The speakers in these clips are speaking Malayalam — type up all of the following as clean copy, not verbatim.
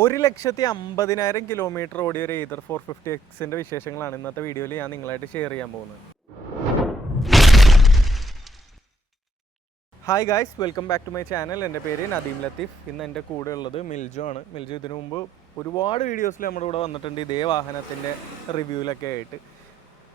1,50,000 കിലോമീറ്റർ ഓടിയ ഒരു എയ്തർ 450Xന്റെ വിശേഷങ്ങളാണ് ഇന്നത്തെ വീഡിയോയിൽ ഞാൻ നിങ്ങളായിട്ട് ഷെയർ ചെയ്യാൻ പോകുന്നത്. Hi guys, welcome back to my channel. എൻ്റെ പേര് നദീം ലത്തീഫ്. ഇന്ന് എൻ്റെ കൂടെ ഉള്ളത് മിൽജോ ആണ്. മിൽജോ ഇതിനു മുമ്പ് ഒരുപാട് വീഡിയോസിൽ നമ്മുടെ കൂടെ വന്നിട്ടുണ്ട് ഇതേ വാഹനത്തിൻ്റെ റിവ്യൂലൊക്കെ ആയിട്ട്.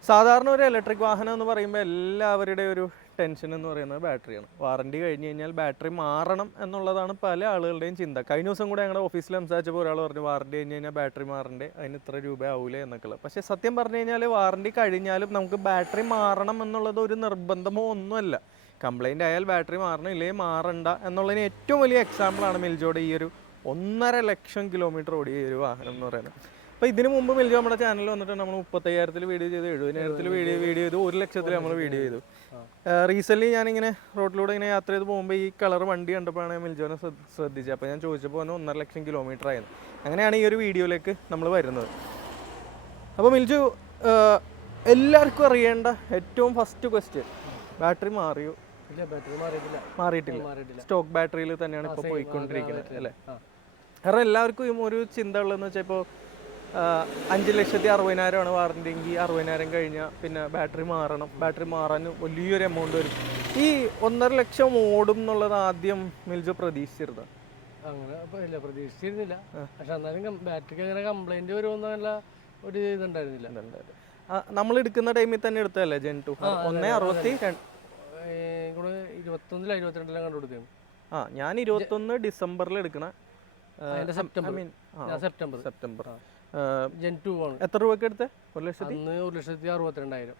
സാധാരണ ഒരു ഇലക്ട്രിക് വാഹനം എന്ന് പറയുമ്പോൾ എല്ലാവരുടെ ഒരു ടെൻഷൻ എന്ന് പറയുന്നത് ബാറ്ററിയാണ്. വാറണ്ടി കഴിഞ്ഞ് കഴിഞ്ഞാൽ ബാറ്ററി മാറണം എന്നുള്ളതാണ് പല ആളുകളുടെയും ചിന്ത. കഴിഞ്ഞ ദിവസം കൂടെ ഞങ്ങളുടെ ഓഫീസിൽ സംസാരിച്ചപ്പോൾ ഒരാൾ പറഞ്ഞു വാറണ്ടി കഴിഞ്ഞ് കഴിഞ്ഞാൽ ബാറ്ററി മാറണ്ടേ, അതിന് ഇത്ര രൂപ ആവൂലേ എന്നൊക്കെ. പക്ഷേ സത്യം പറഞ്ഞു കഴിഞ്ഞാൽ വാറണ്ടി കഴിഞ്ഞാലും നമുക്ക് ബാറ്ററി മാറണം എന്നുള്ളത് ഒരു നിർബന്ധമോ ഒന്നുമല്ല. കംപ്ലൈൻ്റ് ആയാൽ ബാറ്ററി മാറണം, ഇല്ലേ മാറണ്ട എന്നുള്ളതിന് ഏറ്റവും വലിയ എക്സാമ്പിളാണ് മിൽജോയുടെ ഈ ഒരു 1.5 ലക്ഷം കിലോമീറ്റർ ഓടിയ ഈ ഒരു വാഹനം എന്ന് പറയുന്നത്. അപ്പോൾ ഇതിനു മുമ്പ് മിൽജോ നമ്മുടെ ചാനലിൽ വന്നിട്ട് നമ്മൾ 35,000 വീഡിയോ ചെയ്തു, 70,000 വീഡിയോ ചെയ്തു, 1,00,000 നമ്മൾ വീഡിയോ ചെയ്തു. റീസെൻ്റ്ലി ഞാനിങ്ങനെ റോഡിലൂടെ ഇങ്ങനെ യാത്ര ചെയ്ത് പോകുമ്പോൾ ഈ കളർ വണ്ടി കണ്ടപ്പോഴാണ് മിൽജോനെ ശ്രദ്ധിച്ചത്. അപ്പോൾ ഞാൻ ചോദിച്ചപ്പോൾ 1.5 ലക്ഷം കിലോമീറ്റർ ആയിരുന്നു. അങ്ങനെയാണ് ഈ ഒരു വീഡിയോയിലേക്ക് നമ്മൾ വരുന്നത്. അപ്പോൾ മിൽജോ, എല്ലാവർക്കും അറിയേണ്ട ഏറ്റവും ഫസ്റ്റ് ക്വസ്റ്റ്യൻ, ബാറ്ററി മാറിയോ? മാറിയിട്ടില്ല. സ്റ്റോക്ക് ബാറ്ററിയിൽ തന്നെയാണ് ഇപ്പോൾ പോയിക്കൊണ്ടിരിക്കുന്നത് അല്ലേ? കാരണം എല്ലാവർക്കും ഒരു ചിന്ത ഉള്ളതെന്ന് വെച്ചാൽ ഇപ്പോൾ 5,60,000 വാറണ്ടി എങ്കിൽ 60,000 കഴിഞ്ഞാൽ പിന്നെ ബാറ്ററി മാറണം, ബാറ്ററി മാറാൻ വലിയൊരു എമൗണ്ട് വരും. ഈ 1.5 ലക്ഷം ഓടും എന്നുള്ളത് ആദ്യം മിൽജോ പ്രതീക്ഷിച്ചിരുന്നു? അങ്ങനെ പ്രതീക്ഷിച്ചിരുന്നില്ല. പക്ഷെ എന്നാലും ബാറ്ററിക്ക് അങ്ങനെ കംപ്ലൈന്റ് വരുമെന്നല്ല ഒരു ഇതുണ്ടായിരുന്നില്ല. നമ്മൾ എടുക്കുന്ന ടൈമിൽ തന്നെ എടുത്തല്ലേ Gen 2? 1.62 21 22 കണ്ടുപിടിക്കും. ഞാൻ 21 ഡിസംബറിൽ എടുക്കണ, സെപ്റ്റംബർ. Gen 2 ആണ്. എത്ര രൂപയ്ക്ക് എടുത്തേ? 1,62,000.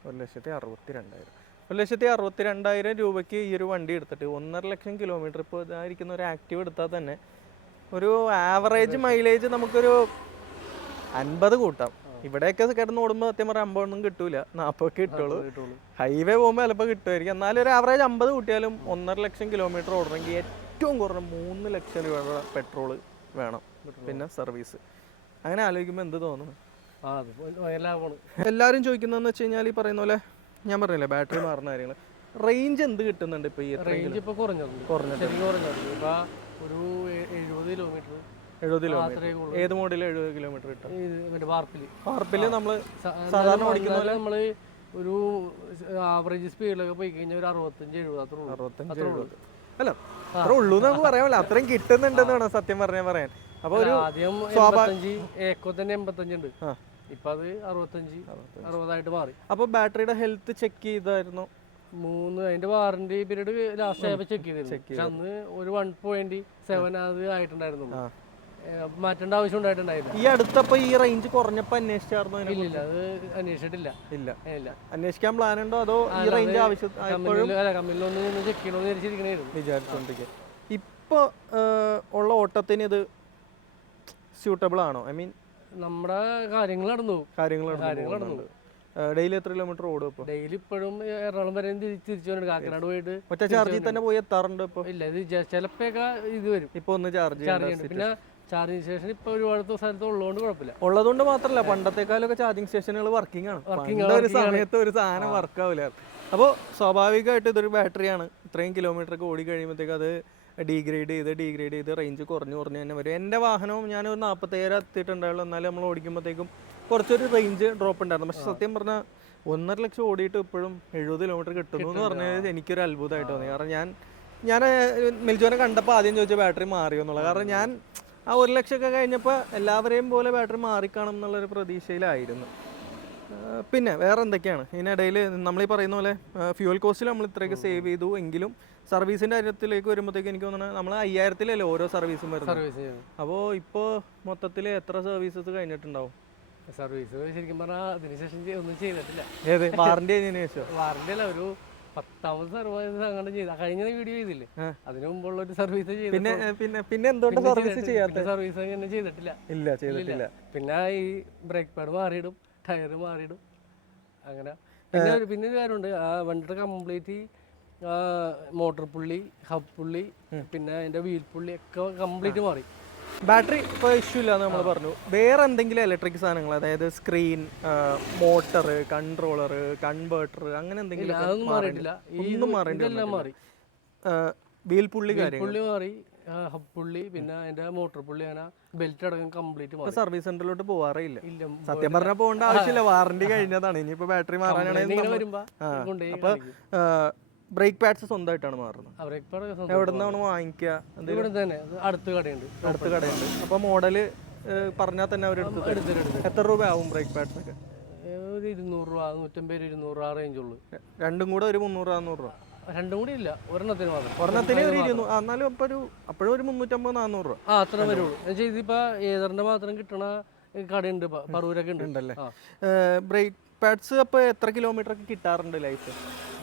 1,62,000 രൂപയ്ക്ക് ഈ ഒരു വണ്ടി എടുത്തിട്ട് 1.5 ലക്ഷം കിലോമീറ്റർ. ഇപ്പോൾ ഇതായിരിക്കുന്ന ഒരു ആക്റ്റീവ് എടുത്താൽ തന്നെ ഒരു ആവറേജ് മൈലേജ് നമുക്കൊരു 50 കൂട്ടാം. ഇവിടെയൊക്കെ കിടന്ന് ഓടുമ്പോൾ സത്യം പറഞ്ഞാൽ 50 കിട്ടൂല, 40 കിട്ടുള്ളൂ. ഹൈവേ പോകുമ്പോൾ ചിലപ്പോൾ കിട്ടുമായിരിക്കും. എന്നാലും ഒരു ആവറേജ് 50 കൂട്ടിയാലും 1.5 ലക്ഷം കിലോമീറ്റർ ഓടണമെങ്കിൽ ഏറ്റവും കുറഞ്ഞ 3 ലക്ഷം രൂപയുടെ പെട്രോള് വേണം, പിന്നെ സർവീസ്. അങ്ങനെ ആലോചിക്കുമ്പോൾ എന്ത് തോന്നുന്നു? എല്ലാവരും ചോദിക്കുന്നതെന്ന് വെച്ച് കഴിഞ്ഞാൽ ഈ പറയുന്ന പോലെ ഞാൻ പറഞ്ഞില്ലേ ബാറ്ററി മാറുന്ന കാര്യങ്ങൾ, റേഞ്ച് എന്ത് കിട്ടുന്നുണ്ട്? ഇപ്പോൾ ഈ റേഞ്ച് ഇപ്പോൾ കുറഞ്ഞിട്ടുണ്ട്. ഒരു 70 കിലോമീറ്റർ. ഏത് മോഡൽ 70 കിലോമീറ്റർ കിട്ടും? വാർപ്പില് നമ്മൾ സാധാരണ ഓടിക്കുന്ന നമ്മൾ ഒരു ആവറേജ് സ്പീഡിലൊക്കെ പോയി കഴിഞ്ഞാൽ ഒരു 65-70 അല്ല അത്ര ഉള്ളൂ എന്ന് നമുക്ക് പറയാമല്ലോ. അത്രയും കിട്ടുന്നുണ്ടെന്ന് വേണം സത്യം പറഞ്ഞാൽ പറയാൻ. അപ്പൊ ഒരു ആദ്യം 85 ഉണ്ട്, ഇപ്പൊ അത് 65-60 മാറി. അപ്പൊ ബാറ്ററിയുടെ ഹെൽത്ത് ചെക്ക് ചെയ്തായിരുന്നു? അതിന്റെ വാറന്റി പീരീഡ് ലാസ്റ്റ് ആയപ്പോ ചെക്ക് ചെയ്തിരുന്നു. പക്ഷെ അന്ന് ഒരു 1.7 അത് ആയിട്ടുണ്ടായിരുന്നുള്ളൂ, മാറ്റേണ്ട ആവശ്യം ഉണ്ടായിട്ടുണ്ടായിരുന്നു. ഈ അടുത്തപ്പോ ഈ റേഞ്ച് കുറഞ്ഞപ്പോ അന്വേഷിച്ചായിരുന്നു? ഇല്ല, അത് അന്വേഷിച്ചിട്ടില്ല. ഇല്ല. അന്വേഷിക്കാൻ പ്ലാൻ ഉണ്ടോ അതോ ഈ റേഞ്ച് ആവശ്യം കമ്പനിയിലൊന്ന് ചെക്ക് ചെയ്യണമെന്ന് വിചാരിച്ചോണ്ടിരിക്കുക? ഇപ്പൊ ഉള്ള ഓട്ടത്തിന് ഇത് സ്യൂട്ടബിൾ ആണോ? ഐ മീൻ നമ്മുടെ കാര്യങ്ങൾ നടന്നു. ഡെയിലി എത്ര കിലോമീറ്റർ ഓടും ഇപ്പൊ? ഡെയിലി ഇപ്പോഴും എറണാകുളം വരെ തിരിച്ചു വന്നിട്ട് കാക്കനാട് പോയിട്ട് ഒറ്റ ചാർജിൽ തന്നെ പോയി എത്താറുണ്ട് ഇപ്പൊ? ഇല്ല, ഇത് ചിലപ്പോഴൊക്കെ ഇത് വരും. ഇപ്പൊ ഒന്ന് ചാർജ് ചെയ്യുന്നുണ്ട്. പിന്നെ ചാർജിങ് സ്റ്റേഷൻ ഇപ്പൊ ഒരുപാട് സ്ഥലത്ത് ഉള്ളതുകൊണ്ട് കുഴപ്പമില്ല. ഉള്ളതുകൊണ്ട് മാത്രമല്ല, പണ്ടത്തെക്കാലൊക്കെ ചാർജിങ് സ്റ്റേഷനുകൾ വർക്കിംഗ് ആണ്. ഒരു സമയത്ത് ഒരു സാധനം വർക്ക് ആവില്ല. അപ്പോൾ സ്വാഭാവികമായിട്ട് ഇതൊരു ബാറ്ററിയാണ്. ഇത്രയും കിലോമീറ്റർ ഒക്കെ ഓടി കഴിയുമ്പോഴത്തേക്ക് അത് ഡീഗ്രേഡ് ചെയ്ത് റേഞ്ച് കുറഞ്ഞു തന്നെ വരും. എൻ്റെ വാഹനവും ഞാനൊരു 47 എത്തിയിട്ടുണ്ടായുള്ളൂ. എന്നാലും നമ്മൾ ഓടിക്കുമ്പോഴത്തേക്കും കുറച്ചൊരു റേഞ്ച് ഡ്രോപ്പ് ഉണ്ടായിരുന്നു. പക്ഷെ സത്യം പറഞ്ഞാൽ 1.5 ലക്ഷം ഓടിയിട്ട് ഇപ്പോഴും 70 കിലോമീറ്റർ കിട്ടുന്നു എന്ന് പറഞ്ഞാൽ എനിക്കൊരു അത്ഭുതമായിട്ട് തോന്നി. കാരണം ഞാൻ മിൽജോനെ കണ്ടപ്പോൾ ആദ്യം ചോദിച്ച ബാറ്ററി മാറിയോ എന്നുള്ളത്. കാരണം ഞാൻ ആ 1 ലക്ഷമൊക്കെ കഴിഞ്ഞപ്പോൾ എല്ലാവരെയും പോലെ ബാറ്ററി മാറിക്കാണും എന്നുള്ളൊരു പ്രതീക്ഷയിലായിരുന്നു. പിന്നെ വേറെ എന്തൊക്കെയാണ് ഇതിനിടയിൽ നമ്മൾ ഈ പറയുന്ന പോലെ ഫ്യൂവൽ കോസ്റ്റിൽ നമ്മൾ ഇത്രയൊക്കെ സേവ് ചെയ്തു എങ്കിലും സർവീസിൻ്റെ കാര്യത്തിലേക്ക് വരുമ്പോഴത്തേക്ക് എനിക്ക് തോന്നുന്നത് നമ്മൾ 5,000-ലല്ലേ ഓരോ സർവീസും വരുന്നത്. അപ്പോൾ ഇപ്പോൾ മൊത്തത്തിൽ എത്ര സർവീസസ് കഴിഞ്ഞിട്ടുണ്ടാവും? സർവീസ് ശരിക്കും പറഞ്ഞാൽ അതിനുശേഷം ഒന്നും ചെയ്തിട്ടില്ല. ഏത് വാറണ്ടി കഴിഞ്ഞതിന് ശേഷം? വാറണ്ടി അല്ല, ഒരു 10ാമത് സർവീസ് അങ്ങനെ ചെയ്ത കഴിഞ്ഞ വീഡിയോ ചെയ്തില്ലേ, അതിന് മുമ്പുള്ള ഒരു സർവീസ് ചെയ്തു. പിന്നെ എന്തുകൊണ്ട് സർവീസ് ചെയ്യാത്ത? സർവീസ് അങ്ങനെ ചെയ്തിട്ടില്ല. പിന്നെ ഈ ബ്രേക്ക് പാഡ് മാറിയിടും, ടയർ മാറിയിടും, അങ്ങനെ. പിന്നെ ഒരു കാര്യമുണ്ട്, ആ വണ്ടിയുടെ കംപ്ലീറ്റ് മോട്ടോർ പുള്ളി, ഹബ് പുള്ളി, പിന്നെ അതിന്റെ വീൽ പുള്ളി ഒക്കെ കംപ്ലീറ്റ് മാറി. ബാറ്ററി ഇപ്പോൾ ഇഷ്യൂ ഇല്ലാന്ന് നമ്മൾ പറഞ്ഞു. വേറെ എന്തെങ്കിലും ഇലക്ട്രിക് സാധനങ്ങൾ, അതായത് സ്ക്രീൻ, മോട്ടർ, കൺട്രോളർ, കൺവേർട്ടർ, അങ്ങനെ എന്തെങ്കിലും? അതൊന്നും മാറിയിട്ടില്ല. ഒന്നും മാറിയിട്ടില്ല. മാറി. വീൽ പുള്ളി മാറി, ഹബ് പുള്ളി പിന്നെ അതിന്റെ മോട്ടോർ പുള്ളി അങ്ങനെ ബെൽറ്റ് അടക്കം കംപ്ലീറ്റ് മാറി. സർവീസ് സെന്ററിലോട്ട് പോവാറേ ഇല്ല. ഇല്ല സത്യം പറഞ്ഞാൽ പോകേണ്ട ആവശ്യമില്ല, വാറണ്ടി കഴിഞ്ഞതാണ്. ഇനിയിപ്പോ ബാറ്ററി ഇങ്ങനെ മാറാനാണെങ്കിൽ വരുമ്പോ കൊണ്ടുപോയി അപ്പൊ ബ്രേക്ക് പാഡ്സ് സ്വന്തമായിട്ടാണ് മാറുന്നത്. ബ്രേക്ക് പാഡ് എവിടെ നിന്നാണ് വാങ്ങിക്കുക? ഇവിടെ തന്നെ അടുത്ത കടയുണ്ട്. അടുത്ത കടയുണ്ട്. അപ്പൊ മോഡല് പറഞ്ഞാൽ തന്നെ അവരെടുത്ത് എത്ര രൂപ ആവും ബ്രേക്ക് പാഡ്സ് ഒക്കെ? ഒരു 200 രൂപ 150 200 ആ റേഞ്ച് ഉള്ളു. രണ്ടും കൂടെ ഒരു 300 400 രൂപ. രണ്ടും കൂടി ഇല്ല, ഒരെണ്ണത്തിന് മാത്രം. ഒരെണ്ണത്തിന് ഒരു 200, എന്നാലും ഇപ്പൊ അപ്പോഴും ഒരു 350 400 രൂപ അത്ര വരുള്ളൂ. ഇതിപ്പോ ഏതറിന്റെ മാത്രം കിട്ടണ കടയുണ്ട്, പറൂരൊക്കെ ഉണ്ടല്ലേ. ബ്രേക്ക് പാഡ്സ് അപ്പൊ എത്ര കിലോമീറ്റർ ഒക്കെ കിട്ടാറുണ്ട് ലൈഫ്?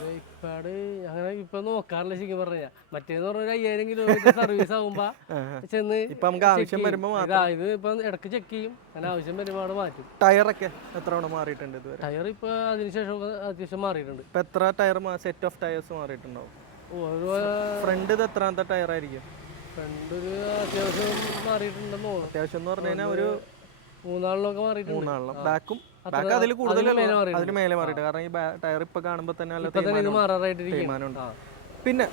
ബ്രേക്ക് പാഡ് അങ്ങനെ ഇപ്പൊ നോക്കാറില്ല ശരിക്കും പറഞ്ഞാ. മറ്റേന്ന് പറഞ്ഞ 5000 കിലോമീറ്റർ സർവീസ് ആകുമ്പോ ചെന്ന് ഇപ്പൊ നമുക്ക് ആവശ്യം വരുമ്പോ ഇത് ഇപ്പൊ ഇടക്ക് ചെക്ക് ചെയ്യും, അങ്ങനെ ആവശ്യം വരുമ്പോ അവിടെ മാറ്റും. ടയറൊക്കെ എത്ര തവണ മാറിയിട്ടുണ്ട് ഇതുവരെ? ടയർ ഇപ്പൊ അതിനുശേഷം അത്യാവശ്യം മാറിയിട്ടുണ്ട്. ഇപ്പൊ എത്ര ടയർ സെറ്റ് ഓഫ് ടയേഴ്സ് മാറിയിട്ടുണ്ടാവും? ഫ്രണ്ട് ഇത് എത്രാമത്തെ ടയർ ആയിരിക്കും? ഫ്രണ്ട് ഒരു അത്യാവശ്യം മാറിയിട്ടുണ്ടെന്ന് തോന്നുന്നു. അത്യാവശ്യം എന്ന് പറഞ്ഞു കഴിഞ്ഞാൽ ഒരു 3 നാളിലൊക്കെ മാറിയിട്ടുണ്ട്. 3 നാളിലും ബാക്കും ബാക്ക് അതിൽ കൂടുതലല്ലോ, അതിന് മേലെ മാറിയിട്ട്. കാരണം ഈ ടയർ ഇപ്പൊ കാണുമ്പോ തന്നെ നല്ല തേയ്മാനമുണ്ട്. പിന്നെ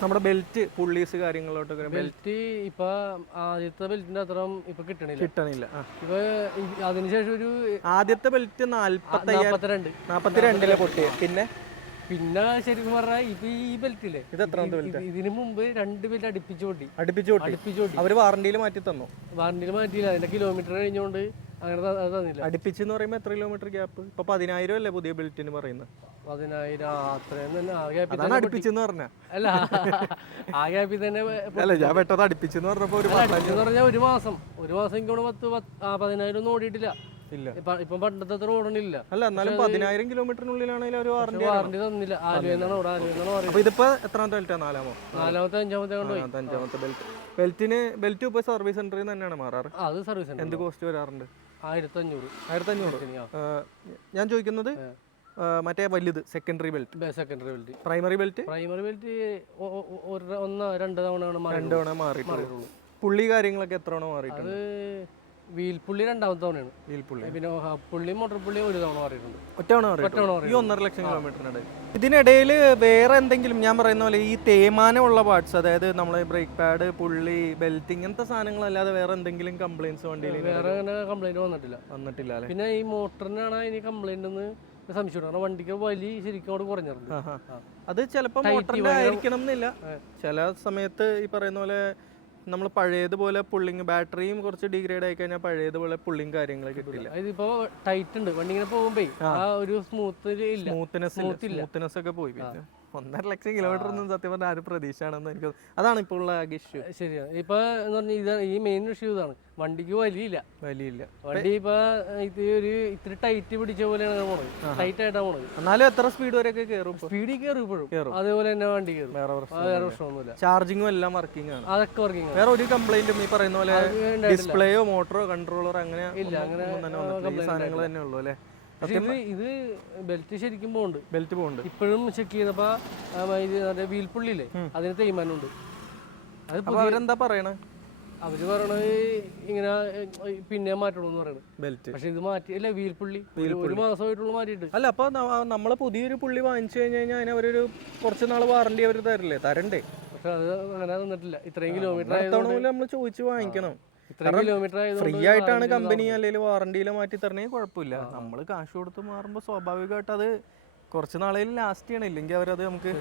നമ്മുടെ ബെൽറ്റ് പുള്ളീസ് കാര്യങ്ങളിലോട്ടൊക്കെ ബെൽറ്റ് ഇപ്പൊ ആദ്യത്തെ ബെൽറ്റിന്റെ അത്ര ഇപ്പൊ കിട്ടണില്ല. ഇപ്പൊ അതിനുശേഷം ഒരു ആദ്യത്തെ ബെൽറ്റ് 42 പൊട്ടിയ. പിന്നെ ശരിക്കും പറഞ്ഞാൽ ഇപ്പൊ ഈ ബെൽറ്റ് ഇല്ലേ, ഇതിന് മുമ്പ് 2 ബെൽറ്റ് അടുപ്പിച്ചു പൊട്ടി. അവര് വാറണ്ടിയിൽ മാറ്റി തന്നു? വാറണ്ടിയിൽ മാറ്റിയില്ല, അതിന്റെ കിലോമീറ്റർ കഴിഞ്ഞോണ്ട് അങ്ങനെ തന്നില്ല. അടുപ്പിച്ചെന്ന് പറയുമ്പോ എത്ര കിലോമീറ്റർ ഗ്യാപ്പ്? ഇപ്പൊ 10,000 അല്ലേ പുതിയ ബെൽറ്റിന് പറയുന്നത്? 10,000 അത്രയും തന്നെ. അടുപ്പിച്ചെന്ന് പറഞ്ഞ അല്ല, ആ ഗ്യാപ്പിൽ തന്നെ അല്ല, ഞാൻ പെട്ടെന്ന് അടുപ്പിച്ചെന്ന് പറഞ്ഞപ്പോ ഒരു മാസം ഇങ്ങോട്ട് 10,000 ഒന്നും ഓടിയിട്ടില്ല. ഇല്ല, ഇപ്പൊ പണ്ടത്തെ അത്ര ഓടണില്ല. അല്ല, എന്നാലും 10,000 കിലോമീറ്ററിനുള്ളിലാണെങ്കിൽ ഒരു വാറണ്ടി തന്നില്ല. ആലുവെന്നാണ്. ഇതിപ്പോ എത്രാമത്തെ ബെൽറ്റാ? നാലാമത്തെ അഞ്ചാമത്തെ ബെൽറ്റ് ഇപ്പൊ സർവീസ് സെന്ററിൽ തന്നെയാണ് മാറാറ്? അത് സർവീസ് സെന്റർ. എന്ത് കോസ്റ്റ് വരാറുണ്ട്? 1500. ഞാൻ ചോദിക്കുന്നത് മറ്റേ വലുത് സെക്കൻഡറി ബെൽറ്റ്. പ്രൈമറി ബെൽറ്റ് 1-2 തവണ മാറിയിട്ടുള്ളൂ. പുള്ളി കാര്യങ്ങളൊക്കെ എത്ര തവണ മാറിയിട്ടുണ്ട്? വീൽ പുള്ളി 2ാമത്തെ തവണയാണ്. പിന്നെ പുള്ളി മോട്ടോർ പുള്ളി 1 തവണ മാറിയിട്ടുണ്ട്. ഒറ്റ തവണ ഈ 1.5 ലക്ഷം കിലോമീറ്ററിനിടെ. ഇതിനിടയിൽ വേറെ എന്തെങ്കിലും ഞാൻ പറയുന്ന പോലെ ഈ തേയ്മാനമുള്ള പാർട്സ്, അതായത് നമ്മളെ ബ്രേക്ക് പാഡ്, പുള്ളി, ബെൽറ്റ്, ഇങ്ങനത്തെ സാധനങ്ങളല്ലാതെ വേറെ എന്തെങ്കിലും കംപ്ലൈന്റ്സ് വണ്ടിയിൽ? വേറെ അങ്ങനെ കംപ്ലൈന്റ് വന്നിട്ടില്ല. പിന്നെ ഈ മോട്ടറിനാണ് അതിന് കംപ്ലൈന്റ് എന്ന് സംശയം. കാരണം വണ്ടിക്ക് വലി ശരിക്കും അവിടെ കുറഞ്ഞിട്ടുണ്ട്. അത് ചിലപ്പോൾ മോട്ടറിന്റെ ആയിരിക്കണം എന്നില്ല. ചില സമയത്ത് ഈ പറയുന്ന പോലെ നമ്മൾ പഴയതുപോലെ പുള്ളിങ്, ബാറ്ററിയും കുറച്ച് ഡിഗ്രേഡ് ആയി കഴിഞ്ഞാൽ പഴയതുപോലെ പുള്ളിങ് കാര്യങ്ങളൊക്കെ കിട്ടില്ല. ഇതിപ്പോ ടൈറ്റ് ഉണ്ട് വണ്ടി, ഇങ്ങനെ പോകുമ്പോ ആ ഒരു സ്മൂത്ത്നെസ് ഒക്കെ പോയി. 1.5 ലക്ഷം കിലോമീറ്റർ ഒന്നും സത്യം പറഞ്ഞാൽ ആരും പ്രതീക്ഷയാണെന്ന് എനിക്ക് തോന്നുന്നു. അതാണ് ഇപ്പോൾ ഉള്ള ഇഷ്യൂ. ശരിയാണ്. ഇപ്പൊ എന്ന് പറഞ്ഞാൽ ഈ മെയിൻ ഇഷ്യൂ ഇതാണ്, വണ്ടിക്ക് വലിയില്ല. വണ്ടി ഇപ്പൊ ഇത്തിരി ടൈറ്റ് പിടിച്ച പോലെയാണ് പോണത്, ടൈറ്റ് ആയിട്ടാണ് പോണത്. എന്നാലും എത്ര സ്പീഡ് വരെയൊക്കെ കയറും? സ്പീഡിൽ കയറും ഇപ്പോഴും, അതേപോലെ തന്നെ വണ്ടി കയറും. വേറെ പ്രശ്നമൊന്നുമില്ല. ചാർജിങ്ങും എല്ലാം വർക്കിംഗ് ആണ്? അതൊക്കെ വർക്കിംഗ്. വേറെ ഒരു കംപ്ലൈന്റും ഈ പറയുന്ന പോലെ ഡിസ്പ്ലേയോ മോട്ടറോ കൺട്രോളറോ അങ്ങനെ ഇല്ല. അങ്ങനെ സാധനങ്ങൾ തന്നെ ഉള്ളൂ അല്ലേ? ഇത് ബെൽറ്റ് ശരിക്കും പോകുന്നുണ്ട്. ഇപ്പോഴും ചെക്ക് ചെയ്തപ്പോ വീൽ പുള്ളിയില്ലേ, അതിന് തേയ്മാനുണ്ട്. അവരെന്താ പറയണേ? അവര് പറയണത് ഇങ്ങനെ പിന്നെ മാറ്റണമെന്ന് പറയണത് ബെൽറ്റ്. പക്ഷെ ഇത് മാറ്റി അല്ല, വീൽ പുള്ളി 1 മാസമായിട്ടുള്ള മാറ്റിയിട്ട്. അല്ല, അപ്പൊ നമ്മള് പുതിയൊരു പുള്ളി വാങ്ങിച്ചു കഴിഞ്ഞാൽ അതിന് അവരൊരു കുറച്ച് നാൾ വാറണ്ടി അവർ തരണ്ടേ? പക്ഷെ അത് അങ്ങനെ തന്നിട്ടില്ല. ഇത്രയും കിലോമീറ്റർ നമ്മൾ ചോദിച്ചു വാങ്ങിക്കണം. കിലോമീറ്റർ ഫ്രീ ആയിട്ടാണ് കമ്പനി അല്ലെങ്കിൽ വാറണ്ടിയിൽ മാറ്റി തരണമെങ്കിൽ കുഴപ്പമില്ല. നമ്മൾ കാശ് കൊടുത്ത് മാറുമ്പോൾ സ്വാഭാവികമായിട്ട് അത് കുറച്ച് നാളെയിൽ ലാസ്റ്റ് ചെയ്യണം, ഇല്ലെങ്കിൽ അവരത് നമുക്ക്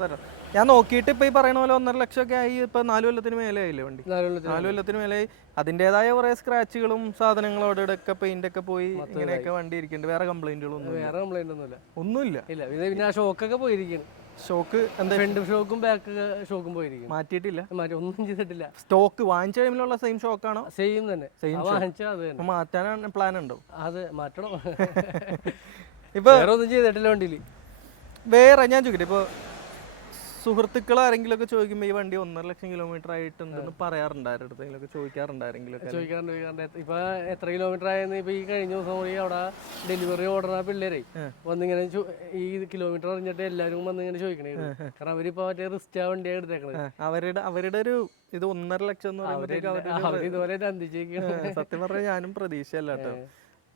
തരാം. ഞാൻ നോക്കിയിട്ട് ഇപ്പൊ ഈ പറയുന്ന പോലെ 1.5 ലക്ഷം ഒക്കെ ആയി. ഇപ്പൊ 4 കൊല്ലത്തിന് മേലെ ആയില്ലേ വണ്ടി? 4 കൊല്ലത്തിന് മേലെ ആയി. അതിൻ്റെതായ കുറെ സ്ക്രാച്ചുകളും സാധനങ്ങളും അവിടെ ഒക്കെ പെയിന്റ് ഒക്കെ പോയി ഇങ്ങനെയൊക്കെ വണ്ടി ഇരിക്കുന്നുണ്ട്. വേറെ കംപ്ലൈന്റുകളൊന്നും ഒന്നുമില്ല. പിന്നെ ഷോക്കൊക്കെ പോയിരിക്കുന്നു. ഷോക്ക് ഫ്രണ്ട് ഷോക്കും ബാക്ക് ഷോക്കും പോയിരിക്കും. മാറ്റിയിട്ടില്ല, ഒന്നും ചെയ്തിട്ടില്ല. സ്റ്റോക്ക് വാങ്ങിച്ച ടൈമിലുള്ള സെയിം ഷോക്കാണോ? സെയിം തന്നെ. മാറ്റാൻ പ്ലാൻ ഉണ്ടോ? അത് മാറ്റണം. ഇപ്പൊ വേറെ ഒന്നും ചെയ്തിട്ടില്ല വണ്ടിയിൽ. വേറെ ഞാൻ ചോദിക്കട്ടെ, ഇപ്പൊ സുഹൃത്തുക്കൾ ആരെങ്കിലും ഒക്കെ ചോദിക്കുമ്പോൾ ഈ വണ്ടി 1.5 ലക്ഷം കിലോമീറ്റർ ആയിട്ടുണ്ടെന്ന് പറയാറുണ്ട്? ആരുടെ ചോദിക്കാറുണ്ട്. ഇപ്പൊ എത്ര കിലോമീറ്റർ ആയെന്ന് ഇപ്പൊ ഈ കഴിഞ്ഞ ദിവസം കൂടി അവിടെ ഡെലിവറി ഓർഡർ പിള്ളേരെ വന്നിങ്ങനെ ഈ കിലോമീറ്റർ അറിഞ്ഞിട്ട് എല്ലാവരും വന്നിങ്ങനെ ചോദിക്കണേ. കാരണം അവരിപ്പോ മറ്റേ റിസ്റ്റാ വണ്ടിയാണ് എടുത്തേക്കണത്. അവരുടെ ഒരു ഇത് 1.5 ലക്ഷം എന്ന് പറയുമ്പോഴത്തേക്ക് ഇതുപോലെ ചന്തിച്ചേക്കാണ്. സത്യം പറഞ്ഞാൽ ഞാനും പ്രതീക്ഷയല്ല കേട്ടോ.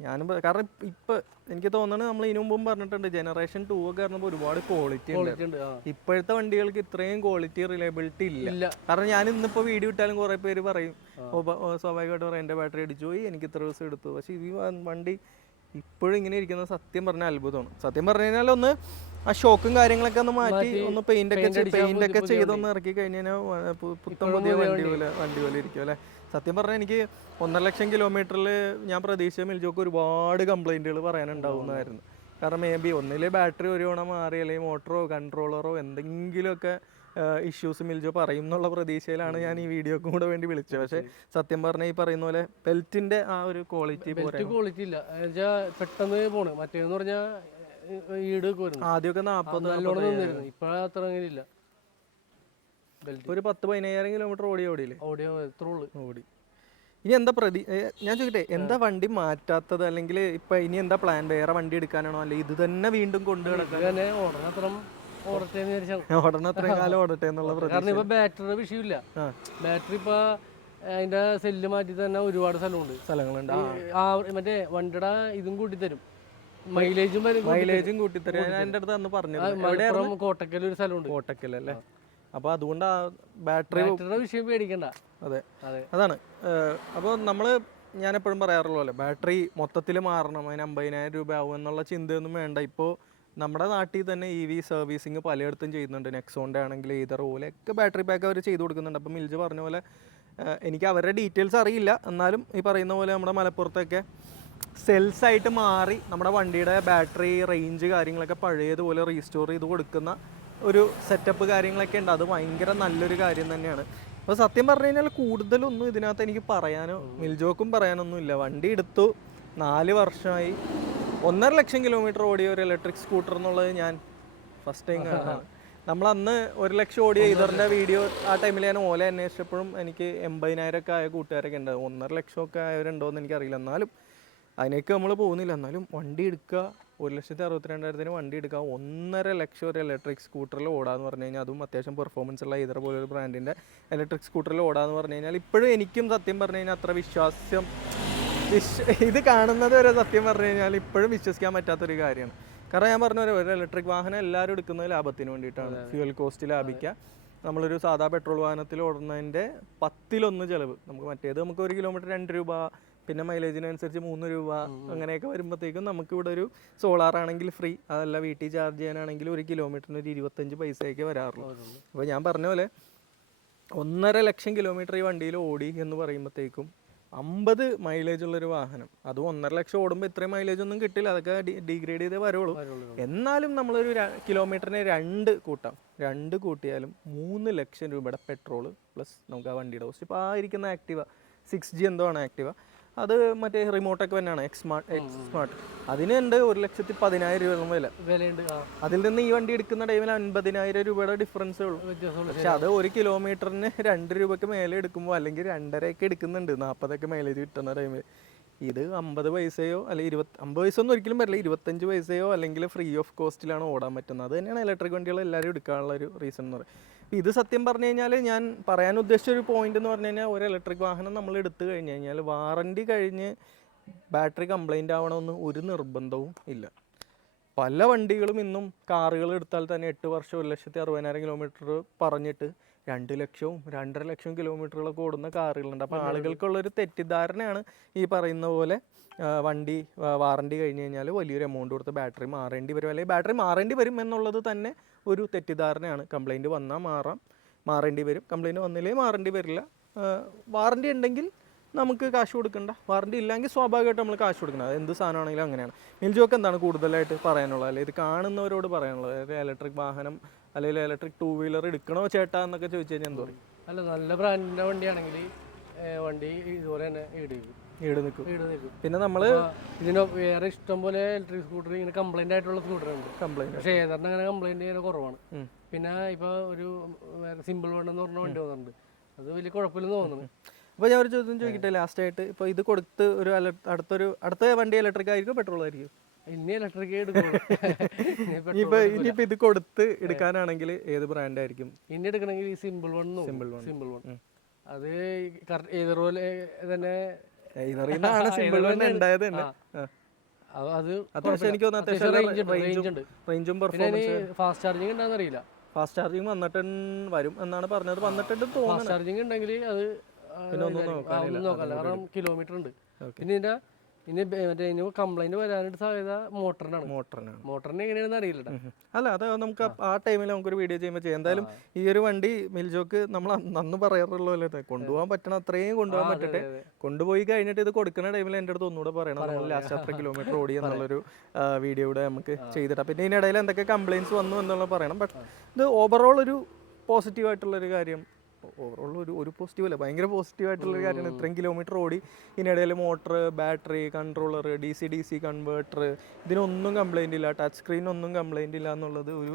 ഞാനും കാരണം ഇപ്പൊ എനിക്ക് തോന്നുന്നത് നമ്മൾ ഇതിനു മുമ്പും പറഞ്ഞിട്ടുണ്ട് ജനറേഷൻ 2 ഒക്കെ പറഞ്ഞപ്പോൾ ഒരുപാട് ക്വാളിറ്റി ഉണ്ട്. ഇപ്പോഴത്തെ വണ്ടികൾക്ക് ഇത്രയും ക്വാളിറ്റി റിലയബിലിറ്റി ഇല്ല. കാരണം ഞാൻ ഇന്നിപ്പോ വീഡിയോ ഇട്ടാലും കുറെ പേര് പറയും സ്വാഭാവികമായിട്ട് പറയും എന്റെ ബാറ്ററി അടിച്ചു പോയി, എനിക്ക് ഇത്ര ദിവസം എടുത്തു. പക്ഷെ ഈ വണ്ടി ഇപ്പോഴും ഇങ്ങനെ ഇരിക്കുന്നത് സത്യം പറഞ്ഞാൽ അത്ഭുതമാണ്. സത്യം പറഞ്ഞു കഴിഞ്ഞാൽ ഒന്ന് ആ ഷോക്കും കാര്യങ്ങളൊക്കെ ഒന്ന് മാറ്റി ഒന്ന് പെയിന്റ് ഒക്കെ ചെയ്തൊന്ന് ഇറക്കി കഴിഞ്ഞാൽ പുത്തൻ പുതിയ വണ്ടി പോലെ ഇരിക്കും അല്ലെ. സത്യം പറഞ്ഞാൽ എനിക്ക് 1.5 ലക്ഷം കിലോമീറ്ററിൽ ഞാൻ പ്രതീക്ഷിച്ച മിൽജോക്ക് ഒരുപാട് കംപ്ലൈന്റുകൾ പറയാനുണ്ടാവുന്നതായിരുന്നു. കാരണം മേ ബി ഒന്നിലെ ബാറ്ററി ഒരു തവണ മാറി അല്ലെങ്കിൽ മോട്ടറോ കൺട്രോളറോ എന്തെങ്കിലുമൊക്കെ ഇഷ്യൂസ് മിൽജോ പറയും എന്നുള്ള പ്രതീക്ഷയിലാണ് ഞാൻ ഈ വീഡിയോക്കും കൂടെ വേണ്ടി വിളിച്ചത്. പക്ഷെ സത്യം പറഞ്ഞാൽ ഈ പറയുന്ന പോലെ ബെൽറ്റിന്റെ ആ ഒരു ക്വാളിറ്റി ഇല്ല, പെട്ടെന്ന് പോണ്. മറ്റേന്ന് പറഞ്ഞാൽ ആദ്യമൊക്കെ 40 ഇപ്പഴത്ര ഇല്ല. ഒരു 10-15,000 കിലോമീറ്റർ ഓടിയില്ലേ? ഓടി. ഇനി എന്താ ഞാൻ ചോദിക്കട്ടെ, എന്താ വണ്ടി മാറ്റാത്തത്? അല്ലെങ്കിൽ ഇപ്പൊ ഇനി എന്താ പ്ലാൻ? വേറെ വണ്ടി എടുക്കാനാണോ അല്ലെങ്കിൽ ഇത് തന്നെ വീണ്ടും കൊണ്ടു കിടക്കാൻ? ഓടണത്രയും കാലം ഓടട്ടെ എന്നുള്ള കാരണം ബാറ്ററിയുടെ വിഷയമില്ല. ബാറ്ററി ഇപ്പൊ അതിന്റെ സെല്ല് മാറ്റി തന്നെ ഒരുപാട് സ്ഥലങ്ങളുണ്ട്. മറ്റേ വണ്ടിയുടെ ഇതും കൂട്ടി തരും, മൈലേജും കൂട്ടിത്തരും. ഞാൻ എൻ്റെ അടുത്ത് അന്ന് പറഞ്ഞു കോട്ടക്കൽ ഒരു സ്ഥലമുണ്ട്. കോട്ടക്കൽ അല്ലേ? അപ്പൊ അതുകൊണ്ട് ബാറ്ററിയുടെ വിഷയം പേടിക്കണ്ട. അതെ, അതാണ്. അപ്പോൾ ഞാൻ എപ്പോഴും പറയാറുള്ളൂ ബാറ്ററി മൊത്തത്തിൽ മാറണം, അതിന് 50,000 രൂപ ആവും എന്നുള്ള ചിന്തയൊന്നും വേണ്ട. ഇപ്പോൾ നമ്മുടെ നാട്ടിൽ തന്നെ EV സർവീസിങ് പലയിടത്തും ചെയ്യുന്നുണ്ട്. നെക്സോണിൻ്റെ ആണെങ്കിൽ ഏതർ പോലെയൊക്കെ ബാറ്ററി പാക്ക് അവർ ചെയ്ത് കൊടുക്കുന്നുണ്ട്. അപ്പം മിൽജ് പറഞ്ഞ പോലെ എനിക്ക് അവരുടെ ഡീറ്റെയിൽസ് അറിയില്ല, എന്നാലും ഈ പറയുന്ന പോലെ നമ്മുടെ മലപ്പുറത്തൊക്കെ സെൽസ് ആയിട്ട് മാറി നമ്മുടെ വണ്ടിയുടെ ബാറ്ററി റേഞ്ച് കാര്യങ്ങളൊക്കെ പഴയതുപോലെ റീസ്റ്റോർ ചെയ്ത് കൊടുക്കുന്ന ഒരു സെറ്റപ്പ് കാര്യങ്ങളൊക്കെ ഉണ്ട്. അത് ഭയങ്കര നല്ലൊരു കാര്യം തന്നെയാണ്. അപ്പോൾ സത്യം പറഞ്ഞു കഴിഞ്ഞാൽ കൂടുതലൊന്നും ഇതിനകത്ത് എനിക്ക് പറയാനോ മിൽജോക്കും പറയാനൊന്നുമില്ല. വണ്ടി എടുത്തു 4 വർഷമായി, 1.5 ലക്ഷം കിലോമീറ്റർ ഓടിയ ഒരു ഇലക്ട്രിക് സ്കൂട്ടർ എന്നുള്ളത് ഞാൻ ഫസ്റ്റ് ടൈം കാണാണ്. നമ്മളന്ന് 1 ലക്ഷം ഓടിയ ഇതറിൻ്റെ വീഡിയോ ആ ടൈമിൽ ഞാൻ ഓല അന്വേഷിച്ചപ്പോഴും എനിക്ക് 80,000 ഒക്കെ ആയ കൂട്ടുകാരൊക്കെ ഉണ്ട്. 1.5 ലക്ഷമൊക്കെ ആയവരുണ്ടോ എന്ന് എനിക്കറിയില്ല. എന്നാലും അതിനേക്ക് നമ്മൾ പോകുന്നില്ല. എന്നാലും വണ്ടി എടുക്കുക, 1,62,000 വണ്ടി എടുക്കുക, 1.5 ലക്ഷം ഒരു ഇലക്ട്രിക് സ്കൂട്ടറിൽ ഓടാന്ന് പറഞ്ഞു കഴിഞ്ഞാൽ, അതും അത്യാവശ്യം പെർഫോമൻസ് ഉള്ള ഇതർ പോലെ ഒരു ബ്രാൻഡിൻ്റെ ഇലക്ട്രിക് സ്കൂട്ടറിൽ ഓടാന്ന് പറഞ്ഞു കഴിഞ്ഞാൽ ഇപ്പോഴും എനിക്കും സത്യം പറഞ്ഞു കഴിഞ്ഞാൽ അത്ര ഇത് കാണുന്നത് വരെ സത്യം പറഞ്ഞു കഴിഞ്ഞാൽ ഇപ്പോഴും വിശ്വസിക്കാൻ പറ്റാത്തൊരു കാര്യമാണ്. കാരണം ഞാൻ പറഞ്ഞ ഒരു ഇലക്ട്രിക് വാഹനം എല്ലാവരും എടുക്കുന്നത് ലാഭത്തിന് വേണ്ടിയിട്ടാണ്, ഫ്യൂവൽ കോസ്റ്റ് ലാഭിക്കുക. നമ്മളൊരു സാധാ പെട്രോൾ വാഹനത്തിൽ ഓടുന്നതിൻ്റെ 10-1 ചിലവ് നമുക്ക് മറ്റേത് നമുക്ക് 1 കിലോമീറ്റർ 2 രൂപ, പിന്നെ മൈലേജിനനുസരിച്ച് 3 രൂപ അങ്ങനെയൊക്കെ വരുമ്പോഴത്തേക്കും നമുക്ക് ഇവിടെ ഒരു സോളാർ ആണെങ്കിൽ ഫ്രീ, അതല്ല വീട്ടിൽ ചാർജ് ചെയ്യാനാണെങ്കിൽ 1 കിലോമീറ്ററിന് ഒരു 25 പൈസയൊക്കെ വരാറുള്ളൂ. അപ്പോൾ ഞാൻ പറഞ്ഞ പോലെ 1.5 ലക്ഷം കിലോമീറ്റർ ഈ വണ്ടിയിൽ ഓടി എന്ന് പറയുമ്പോഴത്തേക്കും 50 മൈലേജ് ഉള്ളൊരു വാഹനം, അതും 1.5 ലക്ഷം ഓടുമ്പോൾ ഇത്രയും മൈലേജ് ഒന്നും കിട്ടില്ല, അതൊക്കെ ഡീഗ്രേഡ് ചെയ്തേ വരുള്ളൂ. എന്നാലും നമ്മളൊരു കിലോമീറ്ററിന് 2 കൂട്ടിയാലും 3 ലക്ഷം രൂപയുടെ പെട്രോൾ പ്ലസ് നമുക്ക് ആ വണ്ടിയുടെ കോസ്റ്റ്. ഇപ്പോൾ ആ ഇരിക്കുന്ന ആക്ടിവ 6G എന്തോ ആണ് ആക്ടിവ, അത് മറ്റേ റിമോട്ടൊക്കെ തന്നെയാണ് എക്സ് സ്മാർട്ട്. അതിനുണ്ട് 1,10,000 വിലയുണ്ട്. അതിൽ നിന്ന് ഈ വണ്ടി എടുക്കുന്ന ടൈമിൽ 50,000 രൂപയുടെ ഡിഫറൻസേ ഉള്ളൂ. പക്ഷെ അത് 1 കിലോമീറ്ററിന് 2 രൂപയ്ക്ക് മേലെ എടുക്കുമ്പോൾ അല്ലെങ്കിൽ 2.5 എടുക്കുന്നുണ്ട് 40 മൈലേജ് കിട്ടുന്ന ടൈമിൽ. ഇത് 50 പൈസയോ അല്ലെങ്കിൽ 50 പൈസ ഒന്നും ഒരിക്കലും വരില്ല, 25 പൈസയോ അല്ലെങ്കിൽ ഫ്രീ ഓഫ് കോസ്റ്റിലാണ് ഓടാൻ പറ്റുന്നത്. അത് തന്നെയാണ് ഇലക്ട്രിക് വണ്ടികൾ എല്ലാവരും എടുക്കാനുള്ള ഒരു റീസൺ എന്ന് പറയുന്നത്. ഇത് സത്യം പറഞ്ഞു കഴിഞ്ഞാൽ ഞാൻ പറയാൻ ഉദ്ദേശിച്ച ഒരു പോയിന്റ് എന്ന് പറഞ്ഞു കഴിഞ്ഞാൽ, ഒരു ഇലക്ട്രിക് വാഹനം നമ്മൾ എടുത്തു കഴിഞ്ഞ് കഴിഞ്ഞാൽ വാറണ്ടി കഴിഞ്ഞ് ബാറ്ററി കംപ്ലൈൻ്റ് ആവണമെന്ന് ഒരു നിർബന്ധവും ഇല്ല. പല വണ്ടികളും ഇന്നും കാറുകൾ എടുത്താൽ തന്നെ 8 വർഷം 1,60,000 കിലോമീറ്റർ പറഞ്ഞിട്ട് 2 ലക്ഷവും 2.5 ലക്ഷവും കിലോമീറ്ററുകളൊക്കെ ഓടുന്ന കാറുകളുണ്ട്. അപ്പോൾ ആളുകൾക്കുള്ളൊരു തെറ്റിദ്ധാരണയാണ് ഈ പറയുന്ന പോലെ വണ്ടി വാറണ്ടി കഴിഞ്ഞ് കഴിഞ്ഞാൽ വലിയൊരു എമൗണ്ട് കൊടുത്ത് ബാറ്ററി മാറേണ്ടി വരും, അല്ലെങ്കിൽ ബാറ്ററി മാറേണ്ടി വരും എന്നുള്ളത് തന്നെ ഒരു തെറ്റിദ്ധാരണയാണ്. കംപ്ലൈൻറ്റ് വന്നാൽ മാറേണ്ടി വരും, കംപ്ലൈൻറ്റ് വന്നില്ലെങ്കിൽ മാറേണ്ടി വരില്ല. വാറണ്ടി ഉണ്ടെങ്കിൽ നമുക്ക് കാശ് കൊടുക്കണ്ട, വാറണ്ടി ഇല്ലെങ്കിൽ സ്വാഭാവികമായിട്ട് നമ്മൾ കാശ് കൊടുക്കണം. അത് എന്ത് സാധനമാണെങ്കിലും അങ്ങനെയാണ്. മിൽജോക്ക് എന്താണ് കൂടുതലായിട്ട് പറയാനുള്ളത്, അല്ലെങ്കിൽ ഇത് കാണുന്നവരോട് പറയാനുള്ളത്? അതായത് ഇലക്ട്രിക് വാഹനം അല്ലെങ്കിൽ ഇലക്ട്രിക് 2 വീലർ എടുക്കണോ ചേട്ടാ എന്നൊക്കെ ചോദിച്ചു കഴിഞ്ഞാൽ എന്താ പറയും? അല്ല, നല്ല ബ്രാൻഡിൻ്റെ വണ്ടിയാണെങ്കിൽ വണ്ടി ഇതുപോലെ തന്നെ ഈട് നിൽക്കും. പിന്നെ നമ്മൾ ഇതിന് വേറെ ഇഷ്ടം പോലെ ഇലക്ട്രിക് സ്കൂട്ടർ ഇങ്ങനെ കംപ്ലൈന്റ് ആയിട്ടുള്ള സ്കൂട്ടർ ഉണ്ട്. പക്ഷേ ഏതാണ്ട് അങ്ങനെ കംപ്ലൈന്റ് ചെയ്യുന്നത് കുറവാണ്. പിന്നെ ഇപ്പോൾ ഒരു സിമ്പിൾ വൺ എന്ന് പറഞ്ഞ വണ്ടി വന്നിട്ടുണ്ട്, അത് വലിയ കുഴപ്പമില്ലെന്ന് തോന്നുന്നു. അപ്പോൾ ഞാൻ ഒരു ചോദ്യം ചോദിക്കട്ടെ ലാസ്റ്റ് ആയിട്ട്, ഇപ്പോൾ ഇത് കൊടുത്ത് ഒരു അടുത്ത വണ്ടി ഇലക്ട്രിക് ആയിരിക്കും പെട്രോൾ ആയിരിക്കും? ഇനി ഇലക്ട്രിക് ഇനിയിപ്പോൾ ഇത് കൊടുത്ത് എടുക്കാനാണെങ്കിൽ ഏത് ബ്രാൻഡ് ആയിരിക്കും ഇനി എടുക്കണമെങ്കിൽ? Simple one. അത് ഇതുപോലെ തന്നെ എയ്തറിയുന്നതാണ് സിമ്പിൾ തന്നെ ഉണ്ടായത് തന്നെ. അത് അത്യാവശ്യം എനിക്ക് തോന്നുന്നു അത്യാവശ്യം റേഞ്ച് ഉണ്ട്. റേഞ്ചും പിന്നെ ഫാസ്റ്റ് ചാർജിങ് ഉണ്ടാകുന്ന അറിയില്ല. ഫാസ്റ്റ് ചാർജിങ് വരും എന്നാണ് പറഞ്ഞത്. വന്നിട്ടുണ്ട് തോന്നുന്നു. ഫാസ്റ്റ് ചാർജിങ് ഉണ്ടെങ്കിൽ അത് ഒന്നും നോക്കാല്ല, കാരണം കിലോമീറ്റർ ഉണ്ട്. പിന്നെ ഇനി മറ്റേ കംപ്ലൈന്റ് വരാനായിട്ട് സാധ്യത മോട്ടറിന് എങ്ങനെയാണെന്ന് അറിയില്ല. അല്ല, അത് നമുക്ക് ആ ടൈമിൽ നമുക്കൊരു വീഡിയോ ചെയ്യുമ്പോൾ ചെയ്യാം. എന്തായാലും ഈ ഒരു വണ്ടി മിൽജോക്ക് നമ്മൾ അന്ന് പറയാറുള്ള പോലെ കൊണ്ടുപോകാൻ പറ്റണം അത്രയും കൊണ്ടുപോകാൻ പറ്റട്ടെ. കൊണ്ടുപോയി കഴിഞ്ഞിട്ട് ഇത് കൊടുക്കുന്ന ടൈമിൽ എൻ്റെ അടുത്ത് ഒന്നുകൂടെ പറയണം, നമ്മൾ ലാസ്റ്റ് അത്ര കിലോമീറ്റർ ഓടി എന്നുള്ളൊരു വീഡിയോ കൂടെ നമുക്ക് ചെയ്തിട്ടാം. പിന്നെ ഇതിനിടയിൽ എന്തൊക്കെ കംപ്ലൈൻറ്റ്സ് വന്നു എന്നുള്ളത് പറയണം. ബട്ട് ഇത് ഓവറോൾ ഒരു പോസിറ്റീവായിട്ടുള്ളൊരു കാര്യം, ഓവറോൾ ഒരു പോസിറ്റീവ് അല്ല, ഭയങ്കര പോസിറ്റീവായിട്ടുള്ളൊരു കാര്യമാണ്. ഇത്രയും കിലോമീറ്റർ ഓടി ഇതിനിടയിൽ motor, battery, controller, DC converter, ഇതിനൊന്നും കംപ്ലൈൻ്റ് ഇല്ല, ടച്ച് സ്ക്രീനൊന്നും കംപ്ലൈൻ്റ് ഇല്ല എന്നുള്ളത് ഒരു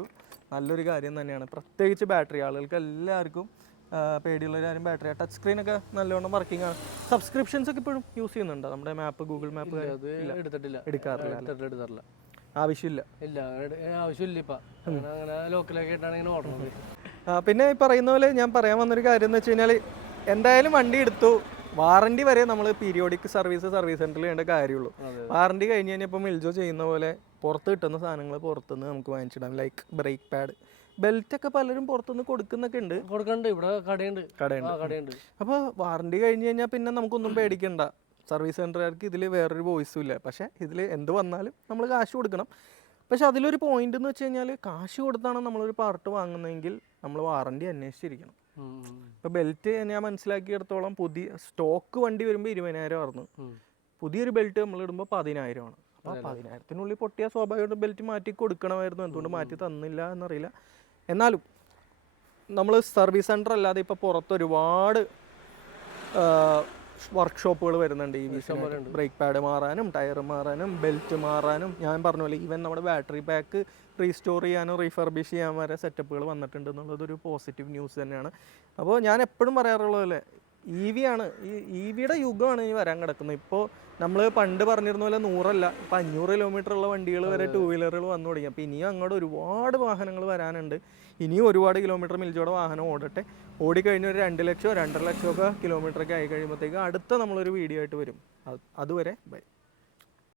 നല്ലൊരു കാര്യം തന്നെയാണ്. പ്രത്യേകിച്ച് ബാറ്ററി ആളുകൾക്ക് എല്ലാവർക്കും പേടിയുള്ള ഒരു കാര്യം ബാറ്ററി. ടച്ച് സ്ക്രീനൊക്കെ നല്ലോണം വർക്കിംഗ് ആണ്. സബ്സ്ക്രിപ്ഷൻസ് ഒക്കെ ഇപ്പോഴും യൂസ് ചെയ്യുന്നുണ്ട് നമ്മുടെ മാപ്പ്, ഗൂഗിൾ മാപ്പ്? എടുക്കാറില്ല, ആവശ്യമില്ല. ഇപ്പം അങ്ങനെ ലോക്കലൊക്കെ ആയിട്ടാണ് ഇങ്ങനെ ഓർഡർ. പിന്നെ ഈ പറയുന്ന പോലെ ഞാൻ പറയാൻ വന്നൊരു കാര്യം എന്ന് വെച്ച് കഴിഞ്ഞാൽ, എന്തായാലും വണ്ടി എടുത്തു, വാറണ്ടി വരെ നമ്മൾ പീരിയോഡിക് സർവീസ് സെൻറ്ററിൽ ചെയ്യേണ്ട കാര്യമുള്ളൂ. വാറണ്ടി കഴിഞ്ഞ് കഴിഞ്ഞാൽ ഇപ്പോൾ മിൽജോ ചെയ്യുന്ന പോലെ പുറത്ത് കിട്ടുന്ന സാധനങ്ങൾ പുറത്തുനിന്ന് നമുക്ക് വാങ്ങിച്ചിടാം. ലൈക്ക് ബ്രേക്ക് പാഡ്, ബെൽറ്റ് ഒക്കെ പലരും പുറത്തുനിന്ന് കൊടുക്കുന്നൊക്കെ ഉണ്ട്. ഇവിടെ കടയുണ്ട്. അപ്പോൾ വാറണ്ടി കഴിഞ്ഞ് കഴിഞ്ഞാൽ പിന്നെ നമുക്കൊന്നും പേടിക്കണ്ട. സർവീസ് സെൻ്ററുകാർക്ക് ഇതിൽ വേറൊരു വോയിസും ഇല്ല. പക്ഷേ ഇതിൽ എന്ത് വന്നാലും നമ്മൾ കാശ് കൊടുക്കണം. പക്ഷെ അതിലൊരു പോയിന്റ് എന്ന് വെച്ച് കഴിഞ്ഞാൽ, കാശ് കൊടുത്താണ് നമ്മളൊരു പാർട്ട് വാങ്ങുന്നതെങ്കിൽ നമ്മൾ വാറണ്ടി അന്വേഷിച്ചിരിക്കണം. ഇപ്പോൾ ബെൽറ്റ് ഞാൻ മനസ്സിലാക്കിയിടത്തോളം പുതിയ സ്റ്റോക്ക് വണ്ടി വരുമ്പോൾ 20,000 ആയിരുന്നു. പുതിയൊരു ബെൽറ്റ് നമ്മൾ ഇടുമ്പോൾ 10,000 ആണ്. അപ്പോൾ 10,000-നുള്ളിൽ പൊട്ടിയ സ്വാഭാവികമായിട്ടും ബെൽറ്റ് മാറ്റി കൊടുക്കണമായിരുന്നു. എന്തുകൊണ്ട് മാറ്റി തന്നില്ല എന്നറിയില്ല. എന്നാലും നമ്മൾ സർവീസ് സെൻ്റർ അല്ലാതെ ഇപ്പോൾ പുറത്ത് ഒരുപാട് വർക്ക്ഷോപ്പുകൾ വരുന്നുണ്ട്. ഈ ബ്രേക്ക് പാഡ് മാറാനും, ടയർ മാറാനും, ബെൽറ്റ് മാറാനും, ഞാൻ പറഞ്ഞ പോലെ ഈവൻ നമ്മുടെ ബാറ്ററി പാക്ക് റീസ്റ്റോർ ചെയ്യാനോ റീഫർബിഷ് ചെയ്യാൻ വരെ സെറ്റപ്പുകൾ വന്നിട്ടുണ്ട് എന്നുള്ളതൊരു പോസിറ്റീവ് ന്യൂസ് തന്നെയാണ്. അപ്പോൾ ഞാൻ എപ്പോഴും പറയാറുള്ള പോലെ EV ആണ്, ഈ EVയുടെ യുഗമാണ് ഇനി വരാൻ കിടക്കുന്നത്. ഇപ്പോൾ നമ്മൾ പണ്ട് പറഞ്ഞിരുന്ന പോലെ 100 അല്ല, ഇപ്പോൾ 500 കിലോമീറ്റർ ഉള്ള വണ്ടികൾ വരെ 2 വീലറുകൾ വന്നു തുടങ്ങി. അപ്പോൾ ഇനിയും അങ്ങോട്ട് ഒരുപാട് വാഹനങ്ങൾ വരാനുണ്ട്. ഇനിയും ഒരുപാട് കിലോമീറ്റർ മിൽജോയുടെ വാഹനം ഓടട്ടെ. ഓടിക്കഴിഞ്ഞ് ഒരു 2 ലക്ഷമോ 2.5 ലക്ഷമോ കിലോമീറ്ററൊക്കെ ആയി കഴിയുമ്പോഴത്തേക്ക് അടുത്ത നമ്മളൊരു വീഡിയോ ആയിട്ട് വരും. അതുവരെ ബൈ.